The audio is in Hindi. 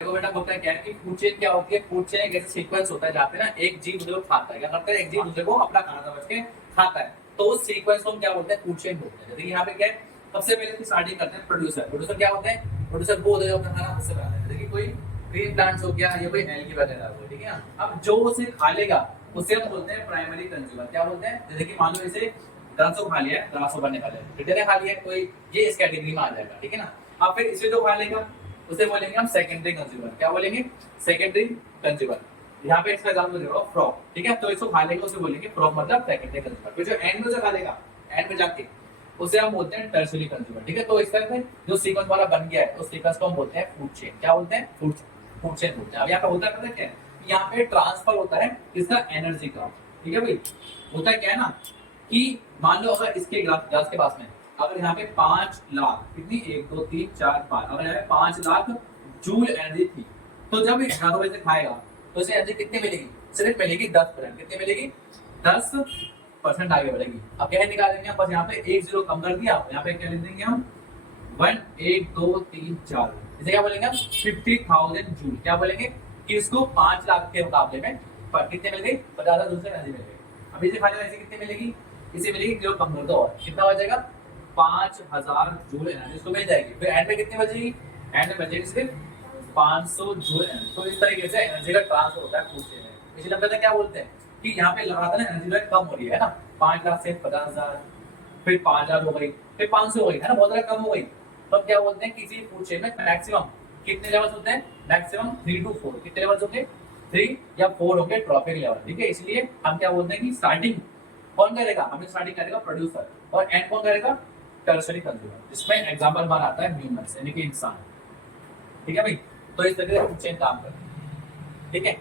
देखो बेटा होता है क्या है कि फूड चेन क्या होती है। फूड चेन एक ऐसा सीक्वेंस होता है जहाँ पे ना एक जीव दूसरे को खाता है। क्या करता है? एक जीव दूसरे को अपना खाना समझ के खाता है। तो उस सीक्वेंस को हम क्या बोलते हैं? फूड चेन बोलते हैं। देखिए यहाँ पे क्या है, सबसे पहले तो स्टार्टिंग करते हैं प्रोड्यूसर। प्रोड्यूसर क्या होते हैं? प्रोड्यूसर वो होते हैं जो अपना खाना खुद से बनाते हैं। देखिए कोई ग्रीन प्लांट्स हो गया या कोई एल्गी वगैरह हो गया, ठीक है ना। अब जो उसे खा लेगा उसे हम बोलते हैं प्राइमरी कंज्यूमर। क्या बोलते हैं? जैसे कि मान लो इसे ग्रास को खा लिया है, ग्रास को बनने खा लिया है, रिटेल ने खा लिया है, कोई ये इस कैटेगरी में आ जाएगा, ठीक है ना। अब फिर इसे जो खा लेगा उसे बोलेंगे हम सेकेंडरी कंज्यूमर। क्या बोलेंगे? Secondary consumer. यहाँ पे इसका एग्जांपल दे रहा हूँ फ्रॉग, ठीक है। तो इसको खा लेगा उसे बोलेंगे फ्रॉग, मतलब सेकेंडरी कंज्यूमर। फिर जो एंड में से खा लेगा, एंड में जाके उसे हम बोलते हैं टर्शियरी कंज्यूमर, ठीक है। तो इस तरह से जो सीक्वेंस वाला बन गया है उस सीक्वेंस को हम बोलते हैं फूड चेन। क्या बोलते हैं? फूड चेन बोलते हैं। अब यहाँ पे होता है क्या है, यहाँ पे ट्रांसफर होता है इसका एनर्जी का, ठीक है भाई। होता है क्या है ना कि मान लो अगर इसके ग्लास के पास में अगर यहाँ पे 5 लाख, कितनी, 1 2 3 4 5, अगर यहाँ पे 5 लाख जूल एनर्जी थी, तो जब यहाँ पे से खाएगा तो इसे एनर्जी कितनी मिलेगी? सिर्फ मिलेगी 10%। कितनी मिलेगी? 10% आगे बढ़ेगी। अब क्या निकालेंगे हम? बस यहाँ पे एक जीरो कम कर दिया, यहाँ पे क्या लिख देंगे हम? 1 1 2 3 4। इसे क्या बोलेंगे हम? 50,000 जूल। क्या बोलेंगे कि इसको 5 लाख के मुकाबले में कितने मिल गई? 50,000 जूल से एनर्जी मिल गई। अब इसे खा लेगा, इसे कितनी मिलेगी? इसे मिलेगी जीरो कम कर दो और कितना हो जाएगा? 5,000 जूल एनर्जी इसको मिल जाएगी। फिर एंड में कितनी बचेगी? एंड में बचेगी सिर्फ 500 जूल एनर्जी। तो इस तरीके से एनर्जी का ट्रांसफर होता है फूड चेन में। इसलिए हम कहते हैं क्या बोलते हैं कि यहाँ पे लगातार ना एनर्जी लेवल कम हो रही है ना। 5 लाख से 50,000, फिर 5,000 हो गई, फिर 500 हो गई, है ना, बहुत ज्यादा कम हो गई। तो अब क्या बोलते हैं किसी फूड चेन में मैक्सिमम कितने लेवल्स होते हैं? Maximum 3 to 4। कितने लेवल्स होंगे? 3 या 4 होंगे ट्रॉफिक लेवल, ठीक है। इसलिए हम क्या बोलते हैं कि स्टार्टिंग कौन करेगा? हमें स्टार्टिंग करेगा प्रोड्यूसर, और एंड कौन करेगा? Tertiary consumer. इसमें एग्जांपल बार आता है ह्यूमंस, यानी कि इंसान, ठीक है भाई। तो इस तरीके से फूड चेन काम करता है, ठीक है।